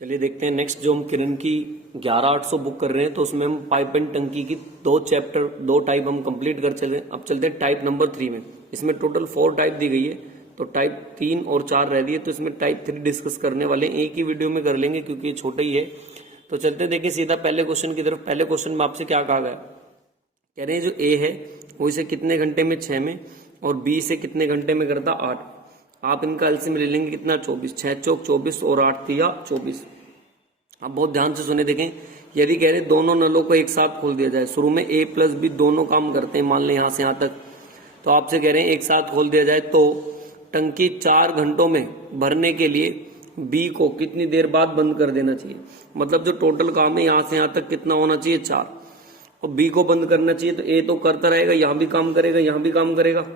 चलिए देखते हैं नेक्स्ट जो हम किरण की 11800 बुक कर रहे हैं तो उसमें हम पाइप एंड टंकी की दो टाइप हम कंप्लीट कर चले। अब चलते हैं टाइप नंबर 3 में। इसमें टोटल 4 टाइप दी गई है तो टाइप 3 और 4 रह दिए, तो इसमें टाइप 3 डिस्कस करने वाले हैं। एक ही वीडियो में कर लेंगे क्योंकि ये छोटा ही है। तो चलते हैं देखिए सीधा पहले क्वेश्चन की तरफ। पहले क्वेश्चन में आपसे क्या कहा गया, कह रहे हैं जो ए है वो इसे कितने घंटे में 6 में और बी से कितने घंटे में करता 8। आप इनका एलसीएम ले लेंगे कितना 24, 6 चौक 24 और 8 तिया 24। आप बहुत ध्यान से सुने देखें, यदि कह रहे दोनों नलों को एक साथ खोल दिया जाए, शुरू में ए प्लस बी दोनों काम करते हैं, मान लें यहां से यहां तक, तो आपसे कह रहे हैं एक साथ खोल दिया जाए तो टंकी 4 घंटों में भरने के लिए बी को कितनी देर बाद बंद कर देना चाहिए। मतलब जो टोटल काम है यहां से यहां तक कितना होना चाहिए 4, और बी को बंद करना चाहिए। तो ए तो करता रहेगा, यहां भी काम करेगा, यहां भी काम करेगा।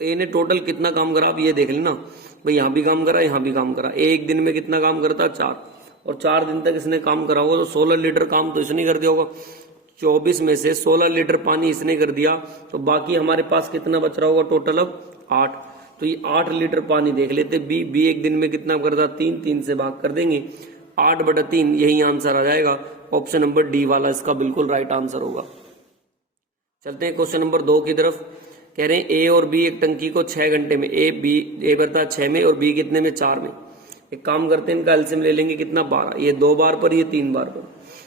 ए ने टोटल कितना काम करा आप ये देख लेना भाई, यहां भी काम करा, यहां भी काम करा। ए एक दिन में कितना काम करता 4, और 4 दिन तक इसने काम करा होगा तो 16 लीटर काम तो इसने कर दिया होगा। 24 में से 16 लीटर पानी इसने कर दिया तो बाकी हमारे पास कितना बच रहा होगा टोटल अब 8। तो ये 8 लीटर पानी देख लेते। बी एक दिन में कितना करता 3, 3 से भाग कर देंगे 8/3, यही आंसर आ जाएगा। ऑप्शन नंबर डी वाला इसका बिल्कुल राइट आंसर होगा। चलते हैं क्वेश्चन नंबर 2 की तरफ। कह रहे हैं ए और बी एक टंकी को 6 घंटे में, ए भरता 6 में और बी कितने में 4 में। एक काम करते हैं इनका एलसीएम ले लेंगे कितना 12, ये 2 बार पर, ये 3 बार पर।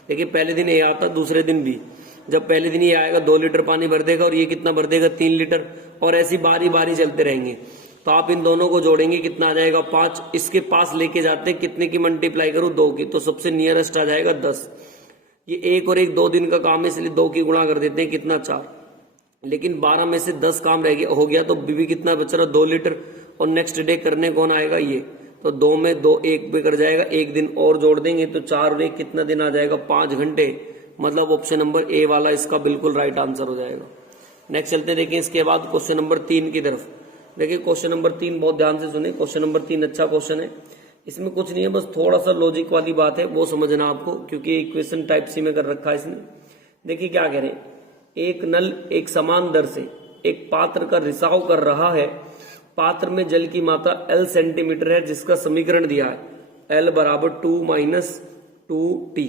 देखिए पहले दिन ए आता, दूसरे दिन बी। जब पहले दिन ये आएगा 2 लीटर पानी भर देगा और ये कितना भर देगा 3 लीटर, और ऐसी बारी बारी चलते रहेंगे। तो आप इन दोनों को जोड़ेंगे कितना आ जाएगा 5। इसके पास लेके जाते हैं कितने की मल्टीप्लाई करूं 2 की, तो सबसे नियरेस्ट आ जाएगा 10। ये एक और एक 2 दिन का काम है इसलिए 2 की गुणा कर देते हैं कितना 4। लेकिन 12 में से 10 काम रह गया हो गया तो बीबी कितना बच रहा 2 लीटर, और नेक्स्ट डे करने कौन आएगा ये, तो 2 में 2 1 पे कर जाएगा, एक दिन और जोड़ देंगे तो 4 और 1 कितना दिन आ जाएगा 5 घंटे। मतलब ऑप्शन नंबर ए वाला इसका बिल्कुल राइट आंसर हो जाएगा। नेक्स्ट चलते देखिए इसके बाद क्वेश्चन नंबर 3 की तरफ। देखिए क्वेश्चन नंबर 3 बहुत ध्यान से सुने। क्वेश्चन नंबर 3 अच्छा क्वेश्चन है, इसमें कुछ नहीं है, बस थोड़ा सा लॉजिक वाली बात है वो समझना आपको, क्योंकि इक्वेशन टाइप सी में कर रखा है इसने। देखिए क्या कह रहे हैं, एक नल एक समान दर से एक पात्र का रिसाव कर रहा है। पात्र में जल की मात्रा L सेंटीमीटर है जिसका समीकरण दिया है L बराबर 2 - 2T।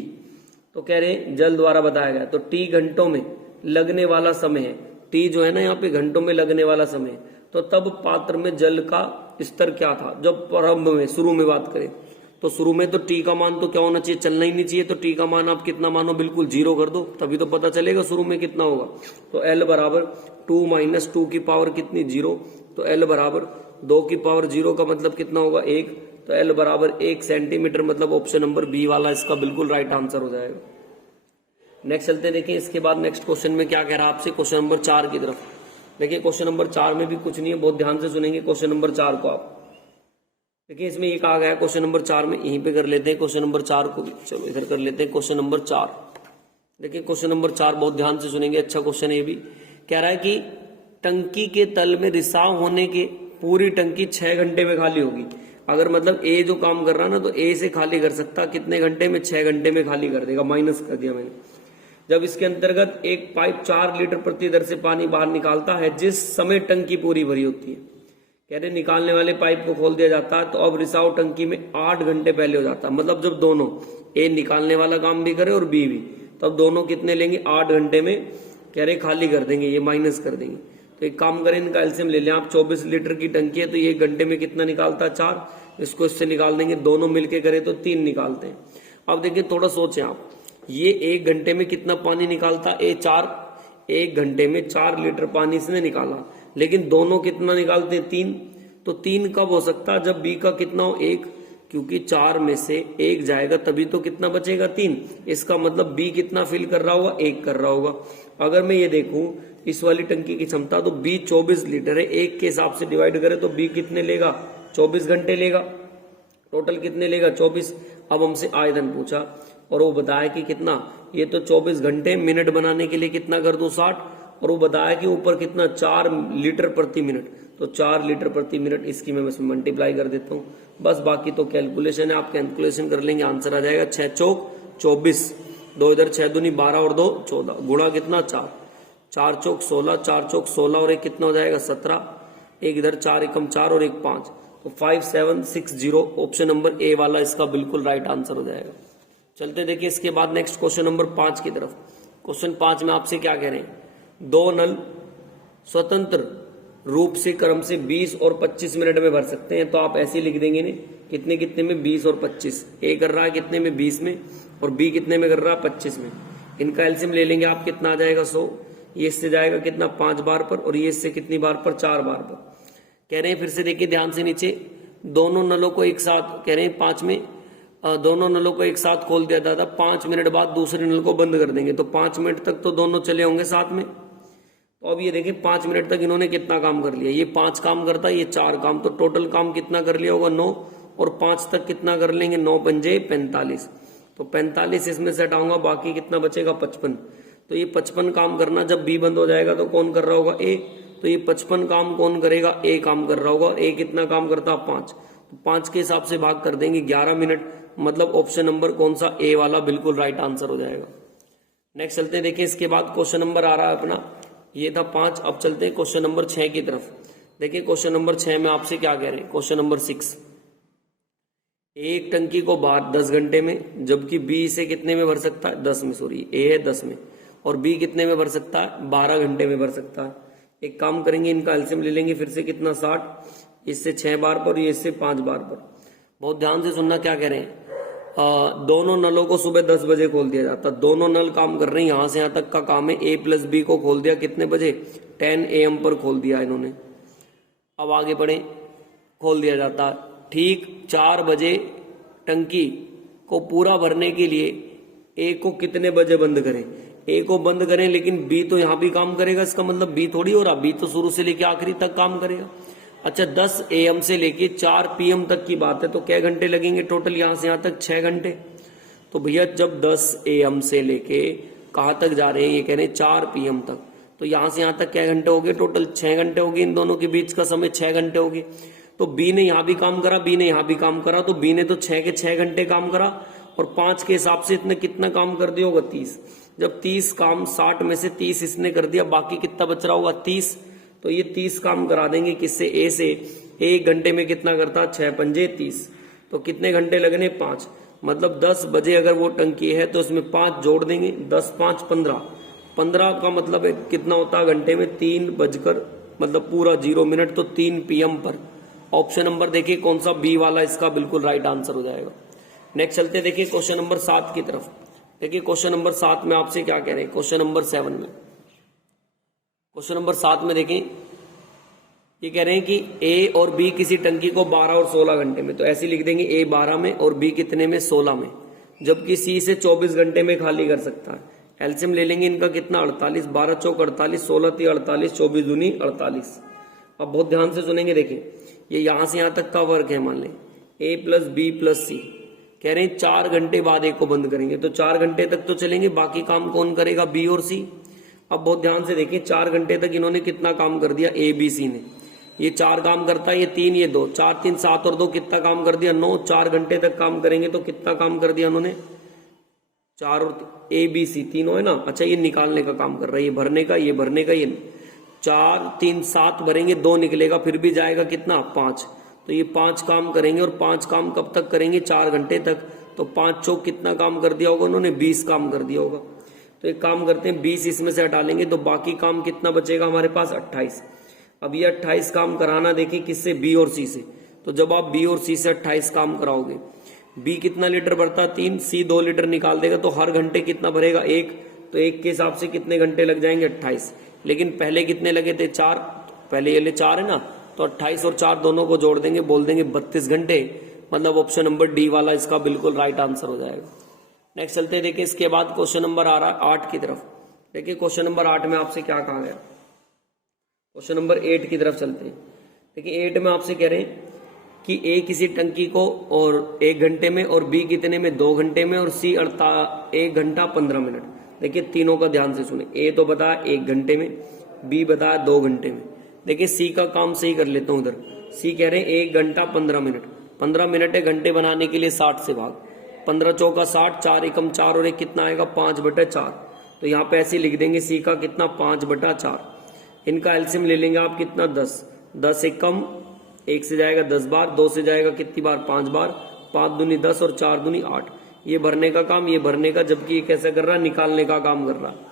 तो कह रहे हैं जल द्वारा बताया गया, तो T घंटों में लगने वाला समय है। T जो है ना यहाँ पे घंटों में लगने वाला समय, तो तब पात्र में जल का स्तर क्या था जब प्रारंभ में शुरू में बात करें। तो शुरू में तो T का मान तो क्या होना चाहिए, चलना ही नहीं चाहिए। तो T का मान आप कितना मानो, बिल्कुल 0 कर दो, तभी तो पता चलेगा शुरू में कितना होगा। तो L बराबर 2 - 2 की पावर कितनी 0, तो L बराबर 2 की पावर 0 का मतलब कितना होगा 1। तो L बराबर 1 सेंटीमीटर, मतलब ऑप्शन नंबर बी वाला इसका बिल्कुल राइट आंसर हो जाएगा। नेक्स्ट चलते देखिए इसके बाद नेक्स्ट क्वेश्चन में क्या कह रहा है आपसे, क्वेश्चन नंबर 4 की तरफ। देखिए क्वेश्चन नंबर 4 में भी कुछ नहीं है, बहुत ध्यान से सुनेंगे क्वेश्चन नंबर 4 को आप। देखिए इसमें ये कहा गया है क्वेश्चन नंबर 4 में, यहीं पे कर लेते हैं क्वेश्चन नंबर 4 को भी। चलो इधर कर लेते हैं क्वेश्चन नंबर 4। देखिए क्वेश्चन नंबर 4 बहुत ध्यान से सुनेंगे, अच्छा क्वेश्चन है ये भी। कह रहा है कि टंकी के तल में रिसाव होने के पूरी टंकी 6 घंटे में खाली होगी। अगर मतलब ए जो काम कर रहा है ना, तो ए से खाली कर सकता कितने घंटे में, 6 घंटे में खाली कर देगा, माइनस कर दिया मैंने। जब इसके अंतर्गत एक पाइप 4 लीटर प्रति दर से पानी बाहर निकालता है जिस समय टंकी पूरी भरी होती है। कह रहे निकालने वाले पाइप को खोल दिया जाता है तो अब रिसाव टंकी में 8 घंटे पहले हो जाता है। मतलब जब दोनों ए निकालने वाला काम भी करे और बी भी, तब दोनों कितने लेंगे 8 घंटे में कह रहे खाली कर देंगे, ये माइनस कर देंगे। तो एक काम करें इनका एलसीएम ले लें आप, 24 लीटर की टंकी है तो ये 1 घंटे में कितना निकालता है 4, इसको इससे निकाल देंगे, दोनों मिलके करें तो 3 निकालते हैं। अब देखिए थोड़ा सोचें आप, ये 1 घंटे में कितना पानी निकालता ए 4, 1 घंटे में 4 लीटर पानी इसने निकाला, लेकिन दोनों कितना निकालते हैं 3। तो 3 कब हो सकता है, जब बी का कितना हो 1, क्योंकि 4 में से 1 जाएगा तभी तो कितना बचेगा 3। इसका मतलब बी कितना फिल कर रहा होगा 1 कर रहा होगा। अगर मैं ये देखूं इस वाली टंकी की क्षमता, तो बी 24 लीटर है, 1 के हिसाब से डिवाइड करें तो बी कितने लेगा 24 घंटे लेगा, टोटल कितने लेगा 24। अब हमसे आयतन पूछा और वो बताया कि कितना, ये तो 24 घंटे, मिनट बनाने के लिए कितना कर दो 60, और वो बताया कि ऊपर कितना 4 लीटर प्रति मिनट, तो 4 लीटर प्रति मिनट, इसकी मैं इसमें मल्टीप्लाई कर देता हूँ। बस बाकी तो कैलकुलेशन है, आप कैलकुलेशन कर लेंगे, आंसर आ जाएगा 6 चौक 24, 2 इधर 6 दूनी 12 और 2 14, गुणा कितना 4, 4 चौक 16, 4 चौक 16 और 1 कितना हो जाएगा 17, 1 इधर 4 एकम 4 और 1 5, तो 5760 ऑप्शन नंबर ए वाला इसका बिल्कुल राइट आंसर हो जाएगा। चलते देखिए इसके बाद नेक्स्ट क्वेश्चन नंबर 5 की तरफ। क्वेश्चन 5 में आपसे क्या कह रहे हैं, दो नल स्वतंत्र रूप से क्रम से 20 और 25 मिनट में भर सकते हैं। तो आप ऐसे लिख देंगे ने कितने कितने में, 20 और 25। ए कर रहा है कितने में, 20 में, और बी कितने में कर रहा है, 25 में। इनका एलसीएम ले लेंगे आप, कितना आ जाएगा 100। ये इससे जाएगा कितना, 5 बार पर, और ये इससे कितनी बार पर, 4 बार पर। कह रहे हैं फिर से देखिए ध्यान से नीचे, दोनों नलों को एक साथ, कह रहे हैं 5 में दोनों नलों को एक साथ खोल दिया था, 5 मिनट बाद दूसरे नल को बंद कर देंगे। तो 5 मिनट तक तो दोनों चले होंगे साथ में। तो अब ये देखिए 5 मिनट तक इन्होंने कितना काम कर लिया, ये 5 काम करता है, ये 4 काम, तो टोटल काम कितना कर लिया होगा, 9, और 5 तक कितना कर लेंगे, 9 पंजे 45। तो 45 इसमें से हटाऊंगा, बाकी कितना बचेगा, 55। तो ये 55 काम करना, जब बी बंद हो जाएगा तो कौन कर रहा होगा, ए। तो ये 55 काम कौन करेगा, ए काम कर रहा होगा। ए कितना काम करता है, 5। तो 5 के हिसाब से भाग कर देंगे 11 मिनट, मतलब ऑप्शन नंबर कौन सा, ए वाला बिल्कुल राइट आंसर हो जाएगा। नेक्स्ट चलते हैं, देखिए इसके बाद क्वेश्चन नंबर आ रहा है अपना, ये था 5। अब चलते हैं क्वेश्चन नंबर 6 की तरफ। देखिए क्वेश्चन नंबर 6 में आपसे क्या कह रहे हैं, क्वेश्चन नंबर 6, एक टंकी को बाहर 10 घंटे में, जबकि बी इसे कितने में भर सकता है, 10 में, सॉरी ए है 10 में, और बी कितने में भर सकता है, 12 घंटे में भर सकता है। एक काम करेंगे, इनका एलसीएम ले लेंगे फिर से, कितना 60, इससे 6 बार पर, ये इससे 5 बार पर। बहुत ध्यान से सुनना क्या कह रहे हैं, दोनों नलों को सुबह 10 बजे खोल दिया जाता, दोनों नल काम कर रहे हैं, यहां से यहां तक का काम है। ए प्लस बी को खोल दिया कितने बजे, 10 AM पर खोल दिया इन्होंने। अब आगे बढ़े, खोल दिया जाता, ठीक 4 बजे टंकी को पूरा भरने के लिए ए को कितने बजे बंद करें, ए को बंद करें, लेकिन बी तो यहां भी काम करेगा, इसका मतलब बी थोड़ी हो रहा, बी तो शुरू से लेके आखिरी तक काम करेगा। अच्छा 10 AM से लेके 4 PM तक की बात है, तो क्या घंटे लगेंगे टोटल, यहां से यहां तक 6 घंटे। तो भैया जब 10 AM से लेके कहां तक जा रहे हैं, ये कह रहे हैं 4 PM तक, तो यहां से यहां तक क्या घंटे हो गए, टोटल 6 घंटे हो गए, इन दोनों के बीच का समय 6 घंटे हो गए। तो बी ने यहां भी काम करा, बी ने यहां भी काम करा, तो बी ने तो 6 के 6 घंटे काम करा, और 5 के हिसाब से इतने कितना काम कर दिया होगा, 30। जब 30 काम 60 में से 30 इसने कर दिया, बाकी कितना बच रहा होगा, 30। तो ये 30 काम करा देंगे किससे, ए से। 1 घंटे में कितना करता, 6 पंजे 30। तो कितने घंटे लगने, 5। मतलब 10 बजे अगर वो टंकी है तो इसमें 5 जोड़ देंगे, 10 5 15। 15 का मतलब है कितना होता है घंटे में, 3 बजकर मतलब पूरा 0 मिनट, तो 3 PM पर। ऑप्शन नंबर देखिए कौन सा, बी वाला इसका बिल्कुल राइट आंसर हो जाएगा। नेक्स्ट चलते देखिए क्वेश्चन नंबर 7 की तरफ। देखिए क्वेश्चन नंबर 7 में आपसे क्या कह रहे हैं, क्वेश्चन नंबर 7 में, क्वेश्चन नंबर 7 में देखें, ये कह रहे हैं कि ए और बी किसी टंकी को 12 और 16 घंटे में, तो ऐसे लिख देंगे, ए 12 में और बी कितने में, 16 में, जबकि सी से 24 घंटे में खाली कर सकता है। एलसीएम ले लेंगे इनका कितना, 48, 12 चौक 48, 16 3 48, 24 दूनी 48। अब बहुत ध्यान से सुनेंगे, देखें ये यहां से यहां तक का वर्क है, मान लें ए प्लस बी प्लस सी, कह रहे हैं 4 घंटे बाद ए को बंद करेंगे, तो 4 घंटे तक तो चलेंगे, बाकी काम कौन करेगा, बी और सी। अब बहुत ध्यान से देखिए 4 घंटे तक इन्होंने कितना काम कर दिया, ए बी सी ने, ये 4 काम करता है, ये 3 ये 2, 4 3 7 और 2 कितना काम कर दिया, 9। 4 घंटे तक काम करेंगे तो कितना काम कर दिया उन्होंने, 4 और ए बी सी तीनों है ना। अच्छा ये निकालने का काम कर रहा है, ये भरने का, ये भरने का, ये 4 3 7 भरेंगे, 2 निकलेगा, फिर भी जाएगा कितना, 5। तो ये 5 काम करेंगे, और 5 काम कब तक करेंगे, 4 घंटे तक। तो 5 चौक कितना काम कर दिया होगा उन्होंने, 20 काम कर दिया होगा। तो एक काम करते हैं, 20 इसमें से हटा लेंगे, तो बाकी काम कितना बचेगा हमारे पास, 28। अब ये 28 काम कराना देखिए किससे, बी और सी से। तो जब आप बी और सी से 28 काम कराओगे, बी कितना लीटर भरता है, 3, सी 2 लीटर निकाल देगा, तो हर घंटे कितना भरेगा, 1। तो 1 के हिसाब से कितने घंटे लग जाएंगे, 28। लेकिन पहले कितने लगे थे, 4, पहले ये 4 है ना, तो 28 और 4 दोनों को जोड़ देंगे, बोल देंगे 32 घंटे, मतलब ऑप्शन नंबर डी वाला इसका बिल्कुल राइट आंसर हो जाएगा। नेक्स्ट चलते हैं, देखिए इसके बाद क्वेश्चन नंबर आ रहा है 8 की तरफ। देखिए क्वेश्चन नंबर 8 में आपसे क्या कहा गया, क्वेश्चन नंबर 8 की तरफ चलते हैं। देखिए 8 में आपसे कह रहे हैं कि ए किसी टंकी को और 1 घंटे में, और बी कितने में, 2 घंटे में, और सी 1 घंटा 15 मिनट। देखिए तीनों का ध्यान से सुने, ए तो बताया 1 घंटे में, बी बताया 2 घंटे में। देखिए सी का काम सही कर लेता हूं, उधर सी कह रहे हैं 1 घंटा 15 मिनट। 15 मिनट है, घंटे बनाने के लिए 60 से भाग, 15 चौका 60, 4 एकम 4, और एक कितना आएगा, 5/4। तो यहाँ पे ऐसे लिख देंगे, सी का कितना, 5/4। इनका एलसीएम ले लेंगे आप कितना, 10, 10 एकम 1 से जाएगा 10 बार, 2 से जाएगा कितनी बार 5 बार, 5 दूनी 10 और 4 दूनी 8। ये भरने का काम, ये भरने का, जबकि ये कैसे कर रहा है, निकालने का काम कर रहा है।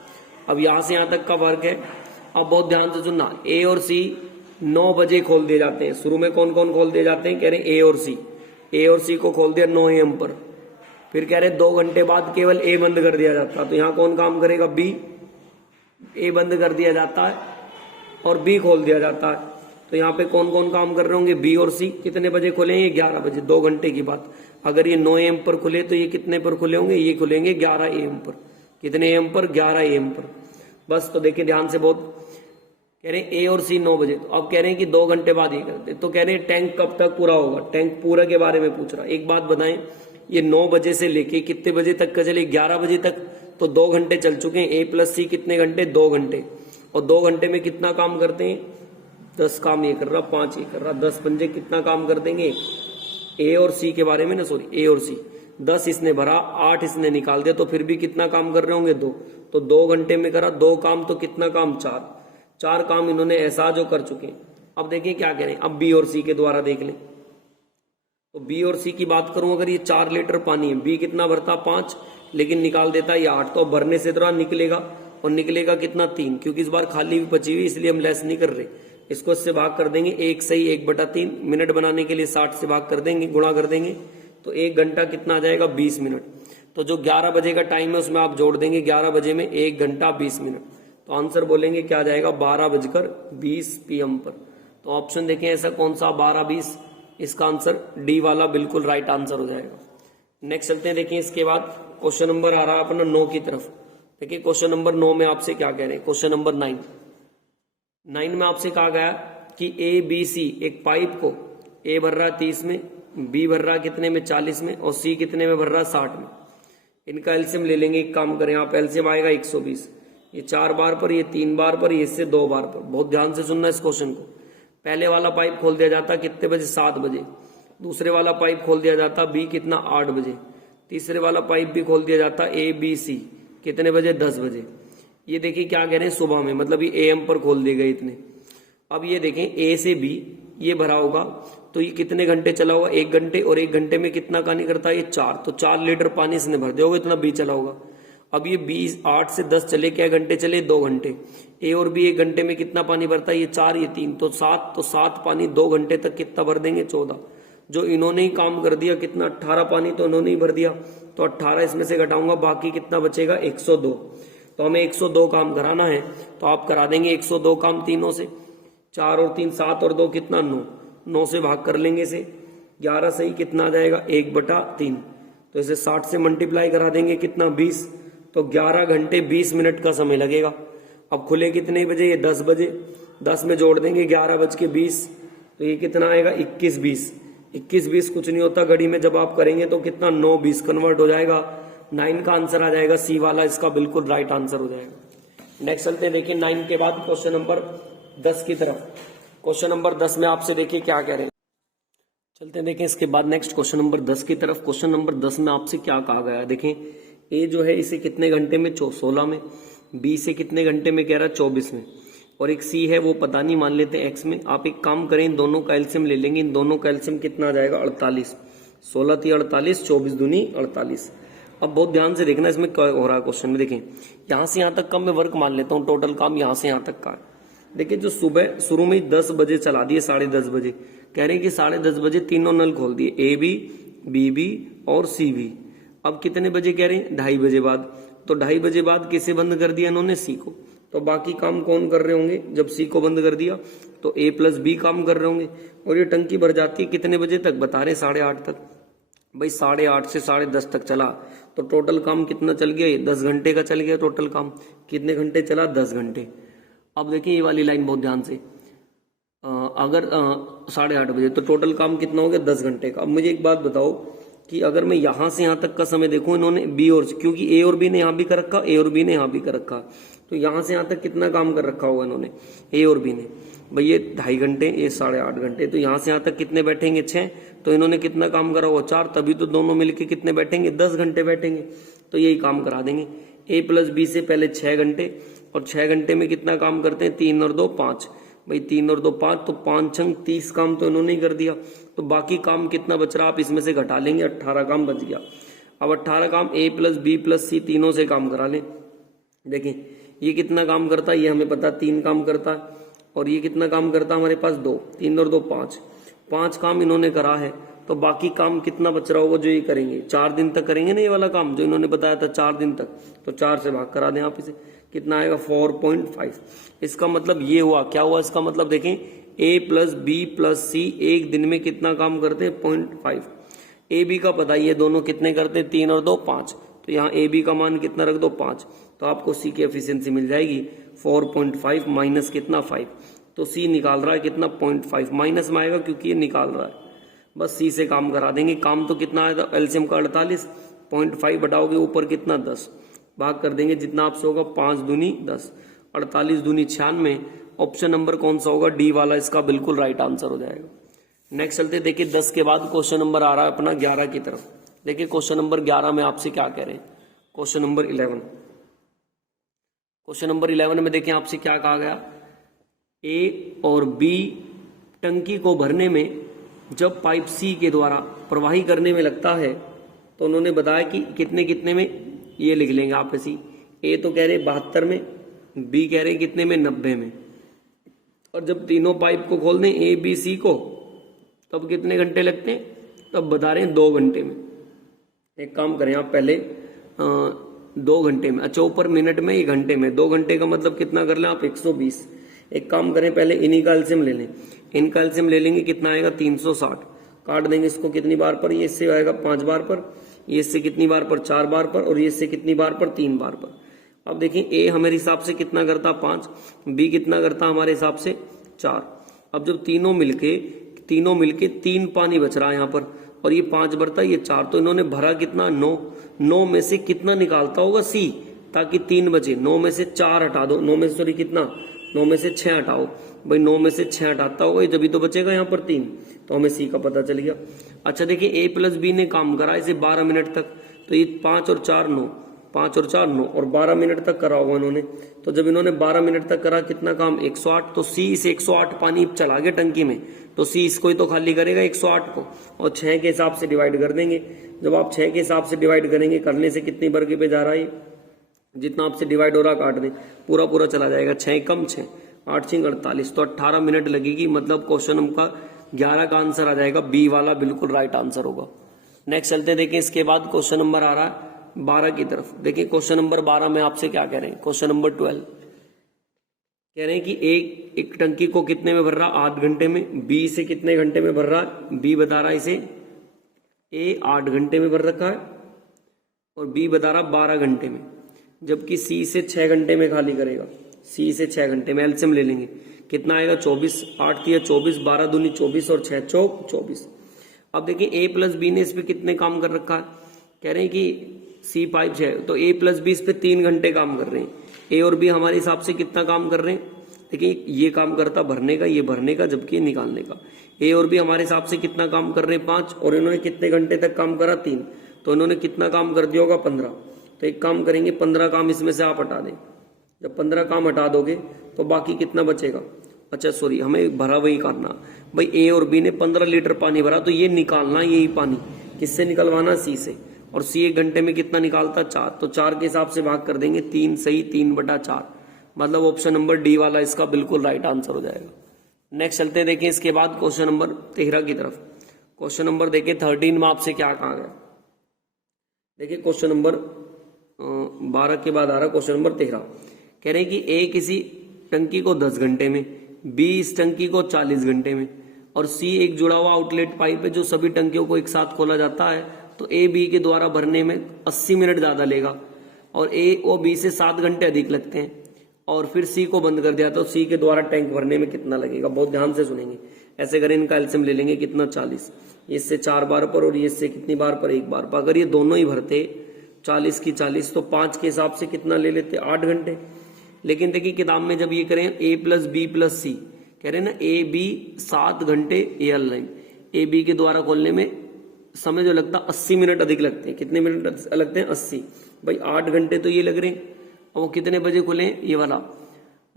अब यहां से यहां तक का वर्क है। अब बहुत ध्यान से सुनना, ए और सी 9 बजे खोल दिए जाते हैं। शुरू में कौन कौन खोल दिए जाते हैं, कह रहे ए और सी। ए और सी को खोल दिया 9 AM पर। फिर कह रहे 2 घंटे बाद केवल ए बंद कर दिया जाता है। तो यहां कौन काम करेगा, बी। ए बंद कर दिया जाता है और बी खोल दिया जाता है। तो यहाँ पे कौन कौन काम कर रहे होंगे, बी और सी। कितने बजे खुलेंगे, 11 बजे, 2 घंटे की बात। अगर ये 9 AM पर खुले तो ये कितने पर खुले होंगे, ये खुलेंगे 11 AM पर। कितने AM पर, 11 AM पर। बस तो देखिए ध्यान से, बहुत कह रहे हैं ए और सी 9 बजे। तो अब कह रहे हैं कि 2 घंटे बाद ये करते। तो कह रहे हैं टैंक कब तक पूरा होगा, टैंक पूरा के बारे में पूछ रहा। एक बात बताएं, ये 9 बजे से लेके कितने बजे तक का चले, 11 बजे तक। तो 2 घंटे चल चुके हैं। ए प्लस सी कितने घंटे, 2 घंटे। और 2 घंटे में कितना काम करते हैं, 10 काम ये कर रहा, 5 ये कर रहा, 10 पंजे कितना काम कर देंगे। ए और सी के बारे में ना, सॉरी, ए और सी 10 इसने भरा, 8 इसने निकाल दिया, तो फिर भी कितना काम कर रहे होंगे, 2। तो 2 घंटे में करा 2 काम, तो कितना काम, 4 काम इन्होंने ऐसा जो कर चुके हैं। अब देखिए क्या कह रहे हैं, अब बी और सी के द्वारा देख लें। तो बी और सी की बात करूं, अगर ये 4 लीटर पानी है, बी कितना भरता, 5, लेकिन निकाल देता है ये 8। तो भरने से थोड़ा निकलेगा, और निकलेगा कितना, 3, क्योंकि इस बार खाली भी बची हुई, इसलिए हम लेस नहीं कर रहे। इसको इससे भाग कर देंगे, 1 सही 1/3। मिनट बनाने के लिए 60 से भाग कर देंगे, गुणा कर देंगे, तो 1 घंटा कितना आ जाएगा, 20 मिनट। तो जो 11 बजे का टाइम है उसमें आप जोड़ देंगे 11 बजे में 1 घंटा 20 मिनट। तो आंसर बोलेंगे क्या जाएगा, 12:20 PM पर। तो ऑप्शन देखें ऐसा कौन सा, 12:20। इसका आंसर डी वाला बिल्कुल राइट आंसर हो जाएगा। नेक्स्ट चलते हैं, देखिए इसके बाद क्वेश्चन नंबर आ रहा है अपना 9 की तरफ। देखिए क्वेश्चन नंबर 9 में आपसे क्या कह रहे हैं, क्वेश्चन नंबर 9 में आपसे कहा गया कि ए बी सी एक पाइप को, ए भर रहा है 30 में, बी भर रहा है कितने में, 40 में, और सी कितने में भर रहा है, 60 में। इनका एलसीएम ले लेंगे। एक काम करें आप, एलसीएम आएगा 120। ये 4 बार पर, ये 3 बार पर, ये इससे 2 बार पर। बहुत ध्यान से सुनना इस क्वेश्चन को। पहले वाला पाइप खोल दिया जाता कितने बजे, 7 बजे। दूसरे वाला पाइप खोल दिया जाता बी कितना, 8 बजे। तीसरे वाला पाइप भी खोल दिया जाता ए बी सी कितने बजे, 10 बजे। ये देखिए क्या कह रहे हैं, सुबह में, मतलब ये AM पर खोल दिए गए इतने। अब ये देखें ए से बी ये भरा होगा, तो ये कितने घंटे चला होगा, 1 घंटे। और 1 घंटे में कितना पानी करता है, ये 4। तो 4 लीटर पानी इसने भर दिया होगा, इतना बी चला होगा। अब ये 8 से 10 चले, क्या घंटे चले, 2 घंटे। ए और बी 1 घंटे में कितना पानी भरता है, ये 4, ये 3, तो 7। तो 7 पानी 2 घंटे तक कितना भर देंगे, 14। जो इन्होंने ही काम कर दिया कितना, 18 पानी तो इन्होंने ही भर दिया। तो 18 इसमें से घटाऊंगा, बाकी कितना बचेगा, 102। तो हमें 102 काम कराना है, तो आप करा देंगे 102 काम तीनों से। 4 और 3 7 और 2 कितना, 9। 9 से भाग कर लेंगे इसे, 11 सही कितना आ जाएगा, 1/3। तो इसे 60 से मल्टीप्लाई करा देंगे कितना, 20। तो 11 घंटे 20 मिनट का समय लगेगा। अब खुले कितने बजे, ये 10 बजे। 10 में जोड़ देंगे 11:20, तो ये कितना आएगा, 21:20। 21:20 कुछ नहीं होता घड़ी में, जब आप करेंगे तो कितना, 9:20 कन्वर्ट हो जाएगा। 9 का आंसर आ जाएगा सी वाला, इसका बिल्कुल राइट आंसर हो जाएगा। नेक्स्ट चलते हैं, देखिए 9 के बाद क्वेश्चन नंबर 10 की तरफ। क्वेश्चन नंबर 10 में आपसे देखिए क्या कह रहे हैं, चलते हैं देखें इसके बाद नेक्स्ट क्वेश्चन नंबर 10 की तरफ। क्वेश्चन नंबर 10 में आपसे क्या कहा गया है, देखें ए जो है इसे कितने घंटे में, 16 में। बी से कितने घंटे में कह रहा है, 24 में। और एक सी है वो पता नहीं, मान लेते एक्स में। आप एक काम करें, इन दोनों का एलसीएम ले लेंगे। इन दोनों का एलसीएम कितना आ जाएगा, 48। 16 × 48, 24 दूनी 48। अब बहुत ध्यान से देखना इसमें क्या हो रहा है क्वेश्चन में। देखें यहां से यहां तक का मैं वर्क मान लेता हूं, टोटल काम यहां से यहां तक का है। देखिए जो सुबह शुरू में ही 10 बजे चला दिए, 10:30 बजे। कह रहे हैं कि 10:30 बजे तीनों नल खोल दिए, ए बी, बी बी और सी बी। अब कितने बजे कह रहे हैं, 2:30 बजे बाद। तो 2:30 बजे बाद किसे बंद कर दिया इन्होंने, सी को। तो बाकी काम कौन कर रहे होंगे, जब सी को बंद कर दिया तो ए प्लस बी काम कर रहे होंगे। और ये टंकी भर जाती है कितने बजे तक, बता रहे 8:30 तक। भाई 8:30 से 10:30 तक चला, तो टोटल काम कितना चल गया, ये 10 घंटे का चल गया टोटल काम। कितने घंटे चला, 10 घंटे। अब देखिए ये वाली लाइन बहुत ध्यान से, अगर 8:30 बजे तो टोटल काम कितना हो गया, 10 घंटे का। अब मुझे एक बात बताओ कि अगर मैं यहां से यहां तक का समय देखूं, इन्होंने बी और, क्योंकि ए और बी ने यहां भी कर रखा, ए और बी ने यहां भी कर रखा, तो यहां से यहां तक कितना काम कर रखा होगा इन्होंने, ए और बी ने। भाई ये 2.5 घंटे, ये 8.5 घंटे, तो यहां से यहां तक कितने बैठेंगे, 6। तो इन्होंने कितना काम करा होगा, 4। तभी तो दोनों मिलके कितने बैठेंगे, 10 घंटे बैठेंगे। तो यही काम करा देंगे। ए प्लस बी से पहले 6 घंटे, और 6 घंटे में कितना काम करते हैं, 3 और 2 5। भाई 3 और 2 5, तो 5 छंग 30 काम तो इन्होंने ही कर दिया। तो बाकी काम कितना बच रहा आप इसमें से घटा लेंगे, 18 काम बच गया। अब 18 काम A plus B plus C तीनों से काम करा लें। देखें ये कितना काम करता है, ये हमें पता 3 काम करता है, और ये कितना काम करता है हमारे पास 2, 3 और 2 5, 5 काम इन्होंने करा है। तो बाकी काम कितना बच रहा होगा जो ये करेंगे, 4 दिन तक करेंगे ना ये वाला काम जो इन्होंने बताया था 4 दिन तक, तो 4 से भाग करा दें आप इसे, कितना आएगा 4.5। इसका मतलब ये हुआ, क्या हुआ इसका मतलब देखें A plus B plus C एक दिन में कितना काम करते हैं 0.5। ए बी का पता ये दोनों कितने करते हैं 3 और 2 5, तो यहाँ ए बी का मान कितना रख दो 5, तो आपको सी की एफिशिएंसी मिल जाएगी 4.5 माइनस कितना 5, तो सी निकाल रहा है कितना 0.5, माइनस में आएगा क्योंकि ये निकाल रहा है। बस सी से काम करा देंगे। काम तो कितना आएगा एलसीएम का 48, 0.5 बढ़ाओगे ऊपर कितना 10, भाग कर देंगे जितना आपसे होगा 5 दूनी 10, 48 दूनी 96। ऑप्शन नंबर कौन सा होगा, डी वाला इसका बिल्कुल राइट आंसर हो जाएगा। नेक्स्ट चलते देखिए 10 के बाद क्वेश्चन नंबर आ रहा है अपना 11 की तरफ। देखिए क्वेश्चन नंबर 11 में आपसे क्या कह रहे हैं, क्वेश्चन नंबर 11। क्वेश्चन नंबर 11 में देखिए आपसे क्या कहा गया, ए और बी टंकी को भरने में जब पाइप सी के द्वारा प्रवाही करने में लगता है, तो उन्होंने बताया कि कितने कितने में, ये लिख लेंगे आप ऐसी, ए तो कह रहे 72 में, बी कह रहे कितने में 90 में, और जब तीनों पाइप को खोल दें ए बी सी को तब कितने घंटे लगते हैं, तब बता रहे हैं 2 घंटे में। एक काम करें आप पहले 2 घंटे में, अच्छा ऊपर मिनट में, 1 घंटे में, 2 घंटे का मतलब कितना कर लें आप 120। एक काम करें पहले इन्हीं का एलसीएम ले लें, इनका एलसीएम ले लेंगे कितना आएगा 360, काट देंगे इसको कितनी बार पर, ये इससे आएगा 5 बार पर, ये इससे कितनी बार पर 4 बार पर, और ये इससे कितनी बार पर 3 बार पर। अब देखिए ए हमारे हिसाब से कितना करता 5, बी कितना करता हमारे हिसाब से 4। अब जब तीनों मिलके 3 पानी बच रहा है यहाँ पर, और ये 5 भरता ये 4, तो इन्होंने भरा कितना 9, 9 में से कितना निकालता होगा सी, ताकि 3 बचे, 9 में से 4 हटा दो, 9 में से सॉरी कितना 9 में से 6 हटाओ, भाई 9 में से 6 हटाता होगा जब भी तो बचेगा यहाँ पर 3, तो हमें सी का पता चल गया। अच्छा देखिए ए प्लस बी ने काम करा इसे 12 मिनट तक, तो ये 5 और 4 9, 5 और 4 9, और 12 मिनट तक करा होगा इन्होंने। तो जब इन्होंने 12 मिनट तक करा कितना काम 108, तो सी इस 108 पानी चला गया टंकी में, तो सी इसको ही तो खाली करेगा 108 को, और 6 के हिसाब से डिवाइड कर देंगे। जब आप 6 के हिसाब से डिवाइड करेंगे, करने से कितनी वर्ग पे जा रहा है, जितना आपसे डिवाइड हो रहा काट दें, पूरा पूरा चला जाएगा, 6 कम 6 8 6 48, तो 18 मिनट लगेगी। मतलब क्वेश्चन नंबर 11 का आंसर आ जाएगा बी वाला, बिल्कुल राइट आंसर होगा। नेक्स्ट चलते देखिए, इसके बाद क्वेश्चन नंबर आ रहा है 12 की तरफ। देखिए क्वेश्चन नंबर 12 में आपसे क्या कह रहे हैं, क्वेश्चन नंबर 12 कह रहे हैं कि एक टंकी को कितने में भर रहा, 8 घंटे में, बी से कितने घंटे में भर रहा है, बी बता रहा है इसे ए 8 घंटे में भर रखा है, और बी बता रहा 12 घंटे में, जबकि सी से 6 घंटे में खाली करेगा, सी से 6 घंटे में। एलसीएम ले लेंगे कितना आएगा 24, 8 3 24, 12 दूनी 24 और 6 चौक 24। अब देखिए ए प्लस बी ने इस पे कितने काम कर रखा है, कह रहे हैं कि सी पाइप है, तो ए प्लस बी इस पे 3 घंटे काम कर रहे हैं। ए और बी हमारे हिसाब से कितना काम कर रहे हैं, देखिए ये काम करता भरने का, ये भरने का, जबकि ये निकालने का। ए और बी हमारे हिसाब से कितना काम कर रहे हैं 5, और इन्होंने कितने घंटे तक काम करा 3, तो इन्होंने कितना काम कर दिया होगा 15। तो एक काम करेंगे 15 काम इसमें से आप हटा दें, जब 15 काम हटा दोगे तो बाकी कितना बचेगा, अच्छा सॉरी हमें भरा वही करना, भाई ए और बी ने 15 लीटर पानी भरा, तो ये निकालना यही पानी किससे निकलवाना, सी से, और सी 1 घंटे में कितना निकालता 4, तो 4 के हिसाब से भाग कर देंगे, 3 सही 3/4, मतलब ऑप्शन नंबर डी वाला इसका बिल्कुल राइट आंसर हो जाएगा। नेक्स्ट चलते हैं देखिए इसके बाद क्वेश्चन नंबर 13 की तरफ। क्वेश्चन नंबर देखिए 13 में आपसे क्या कहा गया, देखिए क्वेश्चन नंबर 12 के बाद आ रहा क्वेश्चन नंबर 13। कह रहे हैं कि ए किसी टंकी को 10 घंटे में, बी इस टंकी को 40 घंटे में, और सी एक जुड़ा हुआ आउटलेट पाइप है जो सभी टंकियों को एक साथ खोला जाता है, तो ए बी के द्वारा भरने में 80 मिनट ज्यादा लेगा, और ए और बी से 7 घंटे अधिक लगते हैं, और फिर सी को बंद कर दिया तो सी के द्वारा टैंक भरने में कितना लगेगा, बहुत ध्यान से सुनेंगे। ऐसे करें इनका एलसीएम ले लेंगे कितना 40, इससे 4 बार पर और इससे कितनी बार पर 1 बार पर। अगर ये दोनों ही भरते 40 की 40, तो 5 के हिसाब से कितना ले लेते 8 घंटे। लेकिन देखिए किताब में जब ये करें A plus B plus C, कह रहे हैं ना ए बी 7 घंटे A L line, A B के द्वारा खोलने में समय जो लगता 80 मिनट अधिक लगते हैं, कितने मिनट लगते हैं 80, भाई 8 घंटे तो ये लग रहे हैं, और वो कितने बजे खुले ये वाला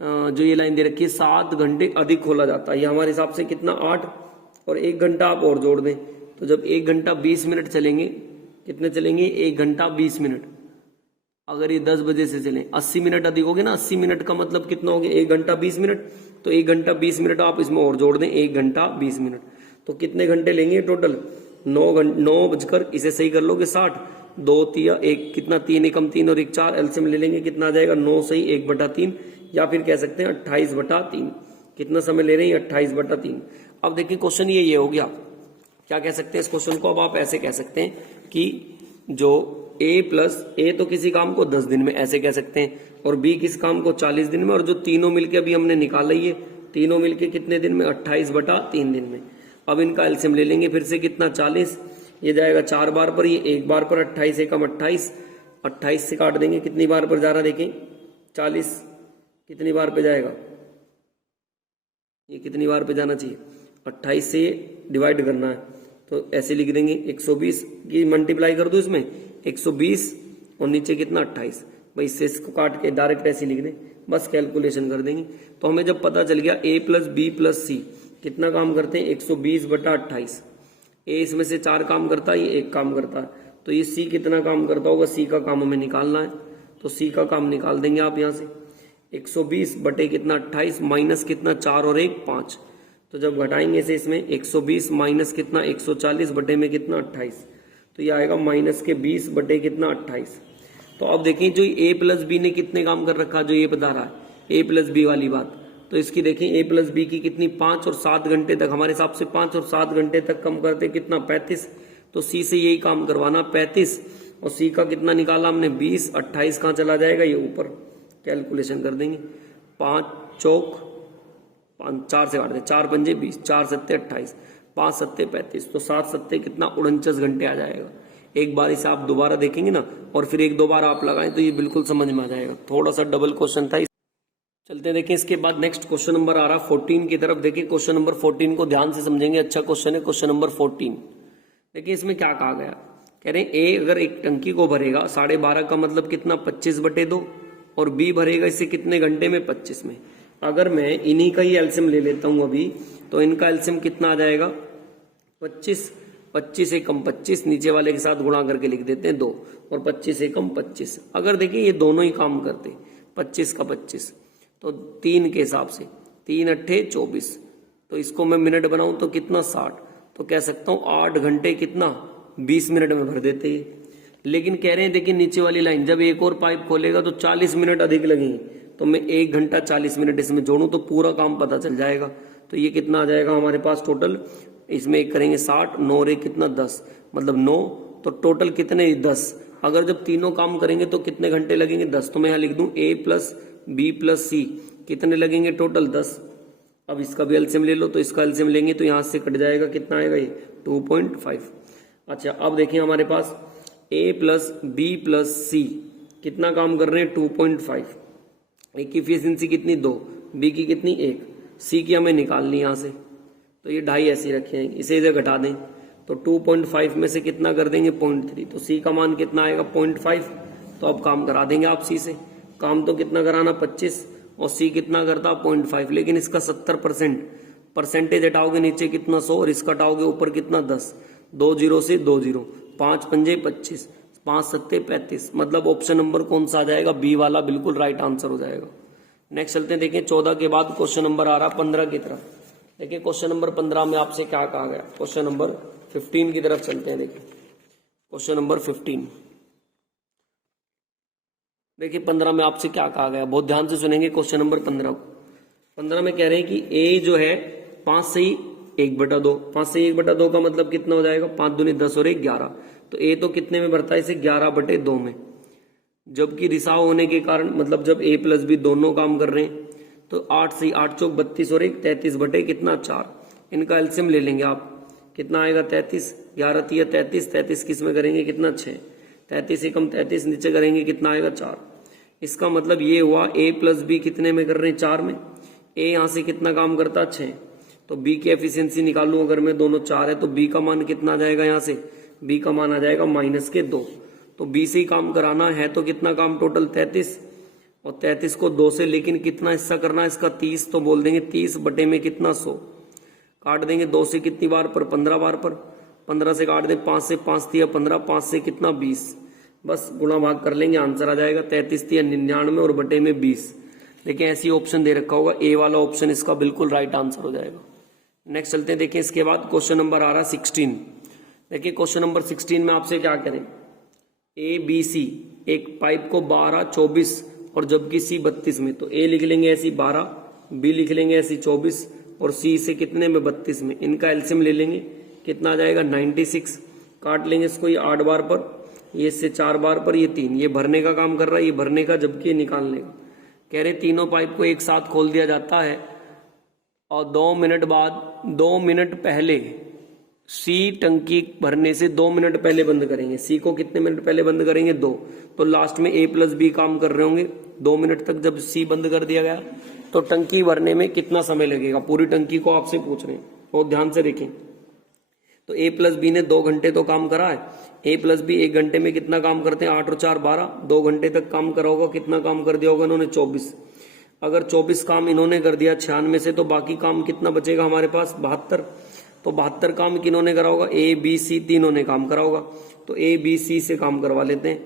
जो ये लाइन दे रखी है 7 घंटे अधिक खोला जाता है, ये हमारे हिसाब से कितना 8 और 1 घंटा आप और जोड़ दें तो जब 1 घंटा 20 मिनट चलेंगे, कितने चलेंगे 1 घंटा 20 मिनट, अगर ये 10 बजे से चलें 80 मिनट अधिक हो गए ना, 80 मिनट का मतलब कितना हो गया 1 घंटा 20 मिनट, तो 1 घंटा 20 मिनट आप इसमें और जोड़ दें 1 घंटा 20 मिनट, तो कितने घंटे लेंगे टोटल 9 बजकर, इसे सही कर लोगे 60, 2 तिया 1 कितना 3 एकम 3 और 1 4, एलसीएम ले लेंगे कितना आ जाएगा 9 सही 1/3, या फिर कह सकते हैं 28/3, कितना समय ले रहे हैं 28/3। अब देखिए क्वेश्चन ये हो गया, क्या कह सकते हैं इस क्वेश्चन को, अब आप ऐसे कह सकते हैं कि जो a तो किसी काम को 10 दिन में ऐसे कह सकते हैं, और b किस काम को 40 दिन में, और जो तीनों मिलके अभी हमने निकाला ही है, तीनों मिलके कितने दिन में 28/3 दिन में। अब इनका एलसीएम ले लेंगे फिर से कितना 40, ये जाएगा 4 बार पर, ये 1 बार पर, 28 एकम 28, 28 से काट देंगे कितनी बार पर जा रहा देखें 40 कितनी बार पे जाएगा, ये कितनी बार पे जाना चाहिए 28 से डिवाइड करना है, तो ऐसे लिख देंगे 120 की मल्टीप्लाई कर दो इसमें 120 और नीचे कितना 28, भाई इससे इसको काट के डायरेक्ट ऐसे लिख दें, बस कैलकुलेशन कर देंगे। तो हमें जब पता चल गया a + b + c कितना काम करते हैं 120/28, a इसमें से 4 काम करता है, ये 1 काम करता है, तो ये c कितना काम करता होगा, c का काम हमें निकालना है, तो c का काम निकाल देंगे आप यहाँ से 120 बटे कितना 28 माइनस कितना 4 और 1 5, तो जब घटाएंगे इसे इसमें 120 माइनस कितना 140 बटे में कितना 28, तो ये आएगा माइनस के 20 बटे कितना 28। तो अब देखें जो a + b ने कितने काम कर रखा, जो ये बता रहा है a + b वाली बात, तो इसकी देखें a + b की कितनी 5 और 7 घंटे तक, हमारे हिसाब से 5 और 7 घंटे तक कम करते कितना 35, तो c से यही काम करवाना 35, और c का कितना निकाला हमने 20, 28 कहाँ चला जाएगा ये ऊपर, कैलकुलेशन कर देंगे 5 चौक 4 से काट दे 4 पंजे 20, 4 सत्ते 28, 5 सत्ते 35, तो 7 सत्ते कितना 49 घंटे आ जाएगा। एक बार इसे आप दोबारा देखेंगे ना और फिर 1-2 बार आप लगाएं तो ये बिल्कुल समझ में आ जाएगा, थोड़ा सा डबल क्वेश्चन था। चलते हैं देखें इसके बाद नेक्स्ट क्वेश्चन नंबर आ रहा 14 की तरफ। देखिए क्वेश्चन नंबर 14 को ध्यान से समझेंगे, अच्छा क्वेश्चन है क्वेश्चन नंबर 14। देखिए इसमें क्या कहा गया, कह रहे हैं ए अगर एक टंकी को भरेगा 12.5 का मतलब कितना 25/2, और बी भरेगा इसे कितने घंटे में 25 में। अगर मैं इन्हीं का ही एलसीएम ले लेता हूं अभी, तो इनका एलसीएम कितना आ जाएगा 25, 25 एकम 25, नीचे वाले के साथ गुणा करके लिख देते हैं 2, और 25 एकम 25। अगर देखिए ये दोनों ही काम करते 25 का 25, तो 3 के हिसाब से 3 अट्ठे 24, तो इसको मैं मिनट बनाऊं तो कितना 60, तो कह सकता हूं 8 घंटे कितना 20 मिनट में भर देते हैं। लेकिन कह रहे हैं देखिए नीचे वाली लाइन जब एक और पाइप खोलेगा तो 40 मिनट अधिक लगेंगे, तो मैं 1 घंटा 40 मिनट इसमें जोड़ूं तो पूरा काम पता चल जाएगा। तो ये कितना आ जाएगा हमारे पास टोटल, इसमें एक करेंगे 60, 9 और 1 कितना 10, मतलब 9, तो टोटल कितने 10। अगर जब तीनों काम करेंगे तो कितने घंटे लगेंगे 10, तो मैं यहाँ लिख दूं a + b + c कितने लगेंगे टोटल 10। अब इसका भी एलसीएम ले लो, तो इसका एलसीएम लेंगे तो यहाँ से कट जाएगा कितना आएगा ये 2.5। अच्छा अब देखिए हमारे पास a + b + c कितना काम कर रहे हैं 2.5, ए की एफिशिएंसी कितनी 2, बी की कितनी 1, सी की हमें निकालनी यहाँ से, तो ये 2.5 ऐसे रखे हैं, इसे इधर घटा दें तो 2.5 में से कितना कर देंगे 0.3, तो सी का मान कितना आएगा 0.5। तो अब काम करा देंगे आप सी से, काम तो कितना कराना 25 और सी कितना करता 0.5, लेकिन इसका 70% परसेंटेज हटाओगे नीचे कितना 100 और इसका हटाओगे ऊपर कितना 10, 2 0 से 2 0, 5 पंजे 25, 5 सत्ते 35, मतलब ऑप्शन नंबर कौन सा आ जाएगा बी वाला, बिल्कुल राइट आंसर हो जाएगा। नेक्स्ट चलते हैं देखें 14 के बाद क्वेश्चन नंबर आ रहा 15 की तरफ। देखिए क्वेश्चन नंबर 15 में आपसे क्या कहा गया, क्वेश्चन नंबर 15 की तरफ चलते हैं। देखिए क्वेश्चन नंबर 15, देखिए 15 में आपसे क्या कहा गया, बहुत ध्यान से सुनेंगे क्वेश्चन नंबर 15 को। 15 में कह रहे हैं कि ए जो है 5 से 1/2, 5 से 1/2 का मतलब कितना हो जाएगा 5 दूनी 10 और 1 11, तो ए तो कितने में भरता है इसे 11/2 में, जबकि रिसाव होने के कारण मतलब जब a + b दोनों काम कर रहे हैं तो 8 से 8 चौक 32 और 1 33 बटे कितना 4, इनका एलसीएम ले लेंगे आप, कितना आएगा 33, 11 तिया 33, 33 किस में करेंगे कितना 6, 33 एकम 33 नीचे करेंगे कितना आएगा 4। इसका मतलब ये हुआ a + b कितने में कर रहे हैं 4 में, a यहाँ से कितना काम करता 6, तो b की एफिशिएंसी निकालूं अगर मैं दोनों 4 है तो b का मान कितना आ जाएगा, यहाँ से b का मान आ जाएगा -2, तो b से ही काम कराना है तो कितना काम टोटल 33, और 33 को 2 से, लेकिन कितना हिस्सा करना है इसका 30, तो बोल देंगे 30 बटे में कितना 100, काट देंगे 2 से कितनी बार पर 15 बार पर, 15 से काट दें 5 से, 5 दिया 15, 5 से कितना 20, बस गुणा भाग कर लेंगे, आंसर आ जाएगा 33 दिया 99 और बटे में 20। देखिए ऐसी ऑप्शन दे रखा होगा, ए वाला ऑप्शन इसका बिल्कुल राइट आंसर हो जाएगा। नेक्स्ट चलते हैं, देखिए इसके बाद क्वेश्चन नंबर आ रहा है 16। देखिए क्वेश्चन नंबर 16 में आपसे क्या करें, ए बी सी एक पाइप को 12, 24 और जबकि सी 32 में, तो ए लिख लेंगे ऐसी 12, बी लिख लेंगे ऐसी 24 और सी से कितने में 32 में, इनका एलसीएम ले लेंगे, कितना आ जाएगा 96, काट लेंगे इसको ये 8 बार पर, ये इससे 4 बार पर, ये 3, ये भरने का काम कर रहा है, ये भरने का, जबकि ये निकालने का। कह रहे तीनों पाइप को एक साथ खोल दिया जाता है और 2 मिनट बाद, 2 मिनट पहले सी टंकी भरने से 2 मिनट पहले बंद करेंगे। सी को कितने मिनट पहले बंद करेंगे 2, तो लास्ट में ए प्लस बी काम कर रहे होंगे। 2 मिनट तक जब सी बंद कर दिया गया तो टंकी भरने में कितना समय लगेगा, पूरी टंकी को आपसे पूछ रहे हैं, बहुत ध्यान से देखें। तो ए प्लस बी ने 2 घंटे तो काम करा है, ए प्लस बी 1 घंटे में कितना काम करते हैं, 8 और 4 12, 2 घंटे तक काम करा होगा, कितना काम कर दिया होगा इन्होंने 24। अगर 24 काम इन्होंने कर दिया 96 से, तो बाकी काम कितना बचेगा हमारे पास 72। तो 72 काम किन्होंने करा होगा, ए बी सी तीनों ने काम करा होगा। तो ए बी सी से काम करवा लेते हैं,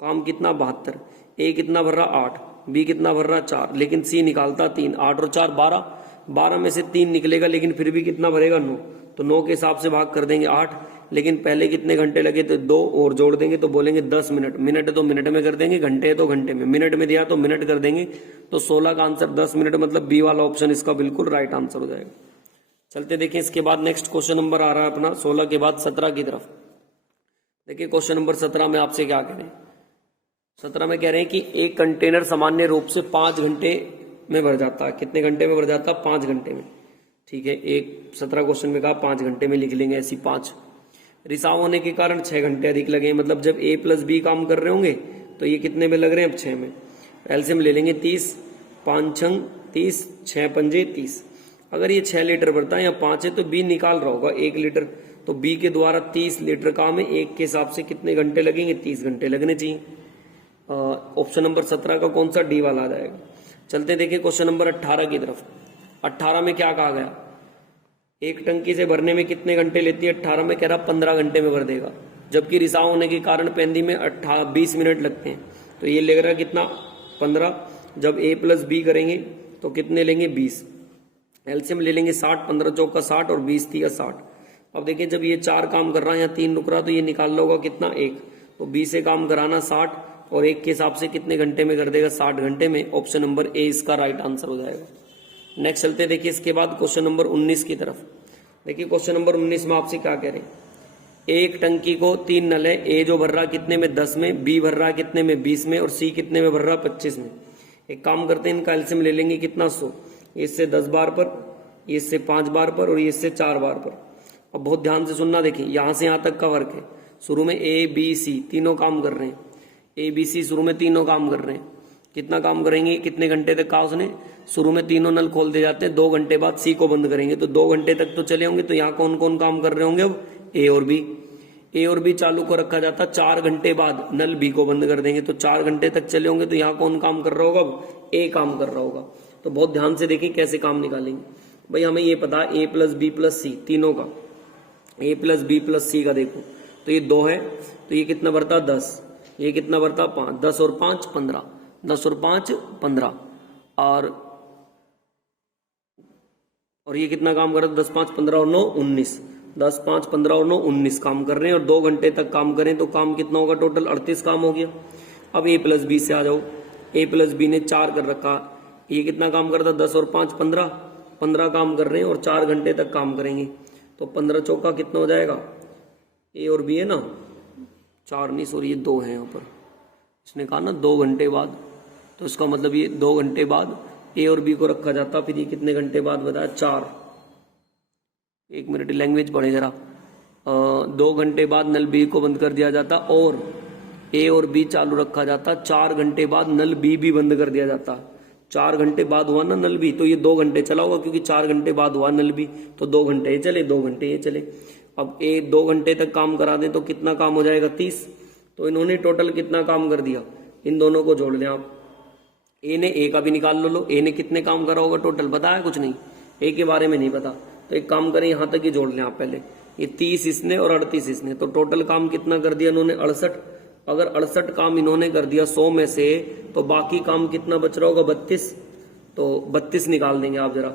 काम कितना 72, ए कितना भर रहा 8, बी कितना भर रहा 4, लेकिन सी निकालता 3, 8 और 4 12, 12 में से 3 निकलेगा, लेकिन फिर भी कितना भरेगा 9, तो 9 के हिसाब से भाग कर देंगे 8, लेकिन पहले कितने घंटे लगे थे 2 और जोड़ देंगे तो बोलेंगे 10 मिनट, मिनट तो मिनट में कर देंगे, घंटे है तो घंटे में, मिनट में दिया तो मिनट कर देंगे, तो 16 का आंसर 10 मिनट, मतलब बी वाला ऑप्शन इसका बिल्कुल राइट आंसर हो जाएगा। चलते देखिए इसके बाद नेक्स्ट क्वेश्चन नंबर आ रहा है अपना 16 के बाद 17 की तरफ। देखिए क्वेश्चन नंबर 17 में आपसे क्या कह रहे हैं, 17 में कह रहे हैं कि एक कंटेनर सामान्य रूप से 5 घंटे में भर जाता है, कितने घंटे में भर जाता है 5 घंटे में, ठीक है। एक 17 क्वेश्चन में कहा 5 घंटे में लिख लेंगे ऐसी 5, रिसाव होने के कारण 6 घंटे अधिक लगे, मतलब जब ए प्लस बी काम कर रहे होंगे तो ये कितने में लग रहे हैं, अब 6 में। एलसीएम ले लेंगे 30, 5 छंग 30, 6 पंजे 30। अगर ये 6 लीटर भरता है या 5 है तो बी निकाल रहा होगा 1 लीटर, तो बी के द्वारा 30 लीटर काम है, 1 के हिसाब से कितने घंटे लगेंगे, 30 घंटे लगने चाहिए। ऑप्शन नंबर 17 का कौन सा, डी वाला आ जाएगा। चलते देखिए क्वेश्चन नंबर 18 की तरफ। 18 में क्या कहा गया, एक टंकी से भरने में कितने घंटे लेती है, 18 में कह रहा 15 घंटे में भर देगा, जबकि रिसाव होने के कारण पेंदी में 20 मिनट लगते हैं, तो ये ले रहा कितना 15, जब ए प्लस बी करेंगे तो कितने लेंगे 20, एलसीएम ले लेंगे 60, 15 चौका 60 और 20 दिया 60। अब देखिए जब ये 4 काम कर रहा है या 3 रुक रहा, तो ये निकाल होगा कितना 1, तो 20 से काम कराना 60 और 1 के हिसाब से कितने घंटे में कर देगा 60 घंटे में, ऑप्शन नंबर ए इसका राइट आंसर हो जाएगा। नेक्स्ट चलते देखिए इसके बाद क्वेश्चन नंबर 19 की तरफ। देखिए क्वेश्चन नंबर 19 में आपसे क्या कह रहे हैं, एक टंकी को 3 नल है, ए जो भर रहा कितने में 10 में, बी भर रहा कितने में 20 में और सी कितने में भर रहा 25 में। एक काम करते हैं, इनका एलसीएम ले लेंगे कितना 100, इससे 10 बार पर, इससे 5 बार पर और इससे 4 बार पर। अब बहुत ध्यान से सुनना, देखिए यहां से यहां तक का वर्क है, शुरू में ए बी सी तीनों काम कर रहे हैं, ए बी सी शुरू में तीनों काम कर रहे हैं, कितना काम करेंगे, कितने घंटे तक कहा उसने, शुरू में तीनों नल खोल दे जाते हैं, 2 घंटे बाद सी को बंद करेंगे, तो 2 घंटे तक तो चले होंगे, तो यहाँ कौन कौन काम कर रहे होंगे, अब ए और बी, ए और बी चालू को रखा जाता, 4 घंटे बाद नल बी को बंद कर देंगे, तो 4 घंटे तक चले होंगे, तो यहाँ कौन काम कर रहा होगा, अब ए काम कर रहा होगा। तो बहुत ध्यान से देखिए कैसे काम निकालेंगे भाई, हमें ये पता है ए प्लस बी प्लस सी तीनों का, ए प्लस बी प्लस सी का देखो तो ये 2 है, तो ये कितना बढ़ता 10, ये कितना बढ़ता 5, 10 और 5 15, 10 और 5 15 और ये कितना काम कर रहा है 10 5 15 और 9 19, 10 5 15 और 9 19 काम कर रहे हैं और 2 घंटे तक काम करें तो काम कितना होगा, टोटल 38 काम हो गया। अब ए प्लस बी से आ जाओ, ए प्लस बी ने 4 कर रखा, ये कितना काम करता 10 और 5 15, 15 काम कर रहे हैं और 4 घंटे तक काम करेंगे, तो 15 चौका कितना हो जाएगा, ए और बी है ना 4 नहीं सॉरी ये 2 है यहाँ पर, इसने कहा ना 2 घंटे बाद, तो इसका मतलब ये 2 घंटे बाद ए और बी को रखा जाता, फिर ये कितने घंटे बाद बताया 4, 1 मिनट लैंग्वेज पढ़े जरा, 2 घंटे बाद नल बी को बंद कर दिया जाता और ए और बी चालू रखा जाता, 4 घंटे बाद नल बी भी बंद कर दिया जाता, 4 घंटे बाद हुआ ना नल बी, तो ये 2 घंटे चला होगा क्योंकि 4 घंटे बाद हुआ नल बी, तो 2 घंटे ये चले 2 घंटे ये चले। अब ए 2 घंटे तक काम करा दें तो कितना काम हो जाएगा 30, तो इन्होंने टोटल कितना काम कर दिया, इन दोनों को जोड़ लें आप, ए ने ए का भी निकाल लो, ए ने कितने काम करा होगा टोटल, पता है कुछ नहीं, ए के बारे में नहीं पता। तो एक काम करें, यहां तक ही जोड़ लें आप पहले, ये 30 इसने और 38 इसने, तो टोटल काम कितना कर दिया इन्होंने 68। अगर 68 काम इन्होंने कर दिया 100 में से, तो बाकी काम कितना बच रहा होगा 32, तो 32 निकाल देंगे आप जरा।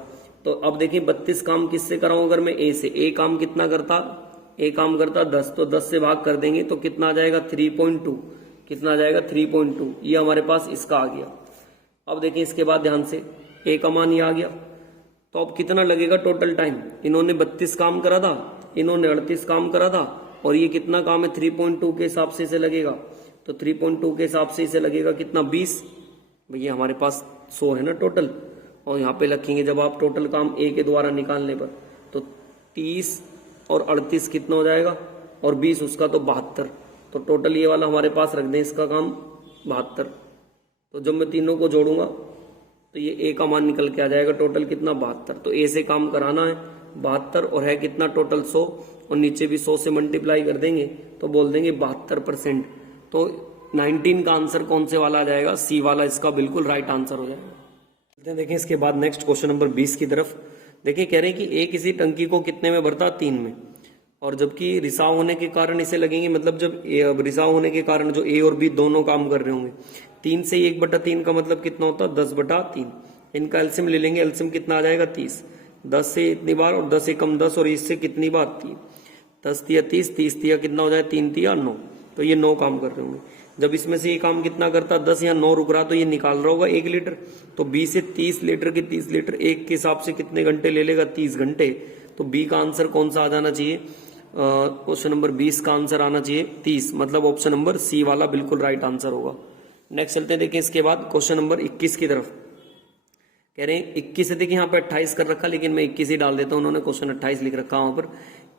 तो अब देखिए 32 काम किससे कराऊं, अगर मैं ए से, ए काम कितना करता, ए काम करता 10, तो 10 से भाग कर देंगे तो कितना आ जाएगा 3.2, कितना आ जाएगा 3.2, ये हमारे पास इसका आ गया। अब देखिए इसके बाद ध्यान से, ए का मान ये आ गया, तो अब कितना लगेगा टोटल टाइम, इन्होंने 32 काम करा था, इन्होंने 38 काम करा था, और ये कितना काम है 3.2 के हिसाब से इसे लगेगा, तो 3.2 के हिसाब से इसे लगेगा कितना 20, भैया हमारे पास 100 है ना टोटल, और यहाँ पे रखेंगे जब आप टोटल काम ए के द्वारा निकालने पर, तो 30 और 38 कितना हो जाएगा, और 20 उसका, तो 72, तो टोटल ये वाला हमारे पास रख दें, इसका काम 72। तो जब मैं तीनों को जोड़ूंगा तो ये ए का मान निकल के आ जाएगा टोटल कितना 72, तो ए से काम कराना है 72, और है कितना टोटल 100, और नीचे भी 100 से मल्टीप्लाई कर देंगे तो बोल देंगे 72%। तो 19 का आंसर कौन से वाला आ जाएगा, सी वाला इसका बिल्कुल राइट आंसर हो जाएगा। देखिए इसके बाद नेक्स्ट क्वेश्चन नंबर 20 की तरफ। देखिए कह रहे हैं कि ए किसी टंकी को कितने में भरता, 3 में, और जबकि रिसाव होने के कारण इसे लगेंगे, मतलब जब रिसाव होने के कारण जो ए और बी दोनों काम कर रहे होंगे, 3 से 1/3 का मतलब कितना होता है 10/3। इनका एलसीएम ले लेंगे, एलसीएम कितना आ जाएगा 30, 10 से इतनी बार और 10 एकम 10, और इससे कितनी बार 3, 10 तिया 30, 30 तिया कितना हो जाए 3 तिया 9, तो ये 9 काम कर रहे होंगे। जब इसमें से ये काम कितना करता 10 या 9 रुक रहा, तो ये निकाल रहा होगा 1 लीटर, तो 20 से 30 लीटर की 30 लीटर एक के हिसाब से कितने घंटे ले लेगा 30 घंटे। तो बी का आंसर कौन सा आ जाना चाहिए, क्वेश्चन नंबर 20 का आंसर आना चाहिए 30, मतलब ऑप्शन नंबर सी वाला बिल्कुल राइट आंसर होगा। नेक्स्ट चलते हैं, देखिए इसके बाद क्वेश्चन नंबर 21 की तरफ। कह रहे हैं 21 से, देखिए यहाँ पे 28 कर रखा, लेकिन मैं 21 ही डाल देता हूँ, उन्होंने क्वेश्चन 28 लिख रखा वहां पर।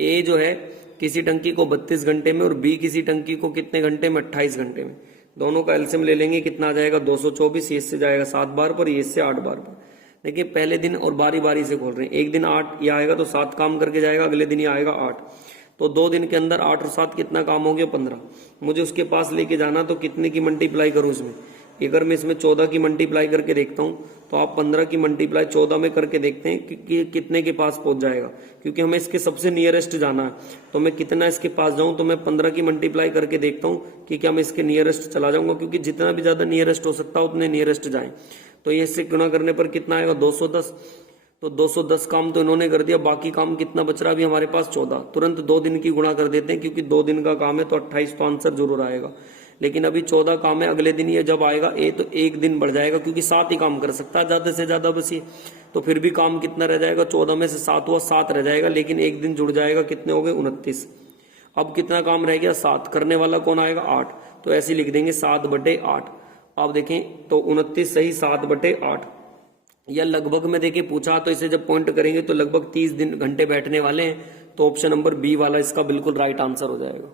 ए जो है किसी टंकी को 32 घंटे में, और बी किसी टंकी को कितने घंटे में, 28 घंटे में। दोनों का एलसीएम ले लेंगे, कितना आ जाएगा 224, ये इससे जाएगा 7 बार पर, ये इससे 8 बार पर। देखिए पहले दिन और बारी बारी से खोल रहे हैं, एक दिन 8 ये आएगा तो 7 काम करके जाएगा, अगले दिन ये आएगा 8, तो 2 दिन के अंदर 8 और 7 कितना काम हो गया 15। मुझे उसके पास लेके जाना, तो कितने की मल्टीप्लाई करूं इसमें, अगर मैं इसमें 14 की मल्टीप्लाई करके देखता हूं, तो आप 15 की मल्टीप्लाई 14 में करके देखते हैं कि कितने के पास पहुंच जाएगा, क्योंकि हमें इसके सबसे नियरेस्ट जाना है। तो मैं कितना इसके पास जाऊं, तो मैं 15 की मल्टीप्लाई करके देखता हूं कि क्या मैं इसके नियरेस्ट चला जाऊंगा, क्योंकि जितना भी ज्यादा नियरेस्ट हो सकता है उतने नियरेस्ट जाए। तो ये इससे गुणा करने पर कितना आएगा 210, तो 210 काम तो इन्होंने कर दिया, बाकी काम कितना बच रहा अभी हमारे पास 14। तुरंत 2 दिन की गुणा कर देते हैं, क्योंकि 2 दिन का काम है, तो 28 तो आंसर जरूर आएगा। लेकिन अभी 14 काम है, अगले दिन ये जब आएगा ए, तो 1 दिन बढ़ जाएगा, क्योंकि 7 ही काम कर सकता है ज्यादा से ज्यादा बस ये, तो फिर भी काम कितना रह जाएगा 14 में से 7 हुआ 7 रह जाएगा, लेकिन 1 दिन जुड़ जाएगा, कितने हो गए 29। अब कितना काम रह गया 7, करने वाला कौन आएगा 8, तो ऐसे लिख देंगे 7/8। आप देखें तो 29 सही 7/8, या लगभग में देखिए पूछा, तो इसे जब पॉइंट करेंगे तो लगभग 30 दिन घंटे बैठने वाले हैं, तो ऑप्शन नंबर बी वाला इसका बिल्कुल राइट आंसर हो जाएगा।